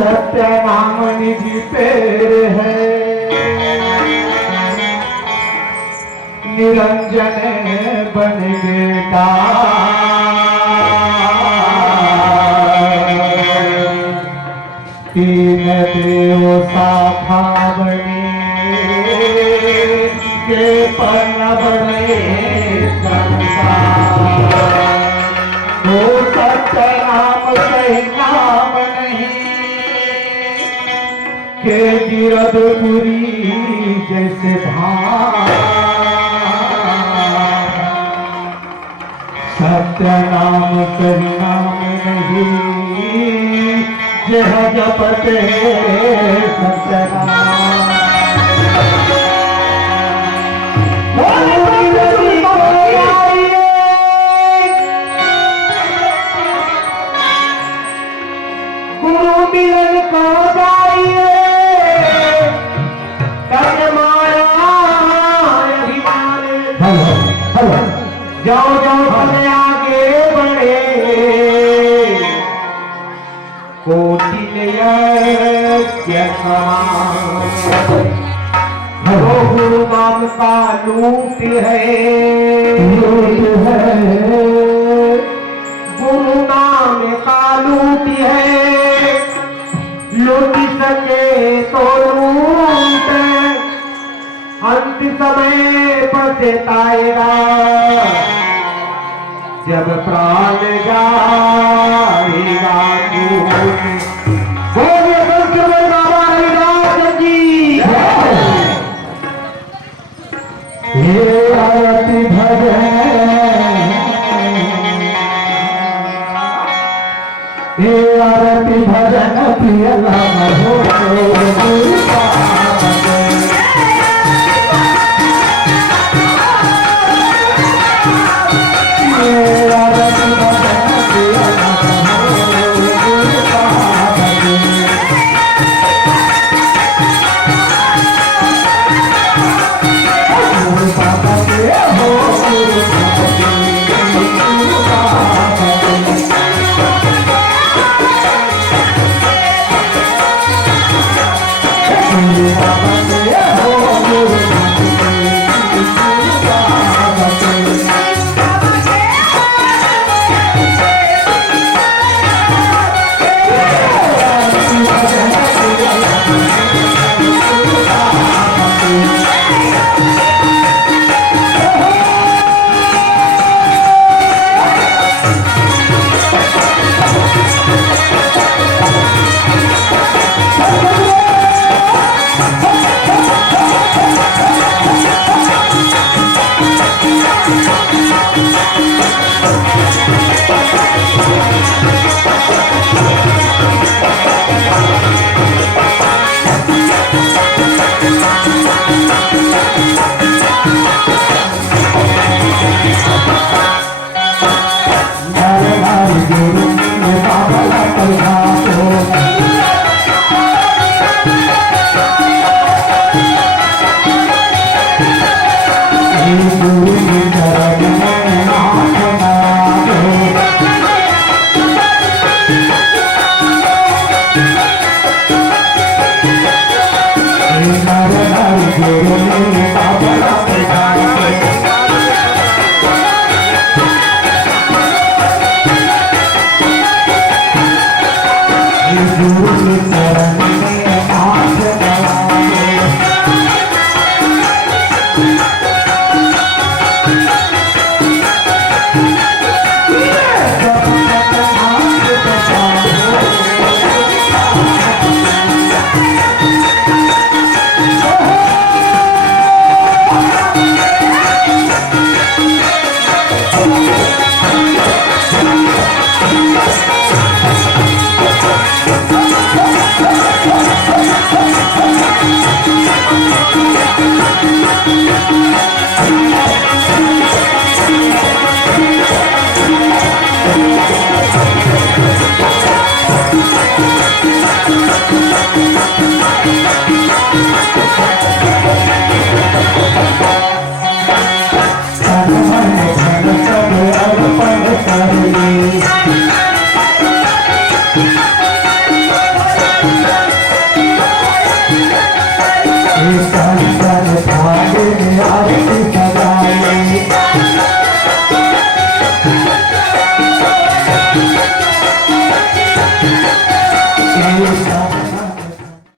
सत्य नाम निज पेर है, निरंजन बन गेटा तीन देव शाखा बने के पन बने संसार। वो सत्य नाम सही नाम नहीं के गिरधपुरी जैसे भार। सत्य नाम सही नाम नहीं जह जपते सत्य नाम। गुरु मिलन को जाइए कर माया अभिमान। जाओ जाओ हमें आगे बढ़े कोटि गुरु नाम का लूट है, गुरु नाम का लूट है, लूट सके तो लूट अंत समय पछताएगा जब प्राण जाएगा। ये आरती भजन, ये आरती भजन प्रिय लाभ हो। चल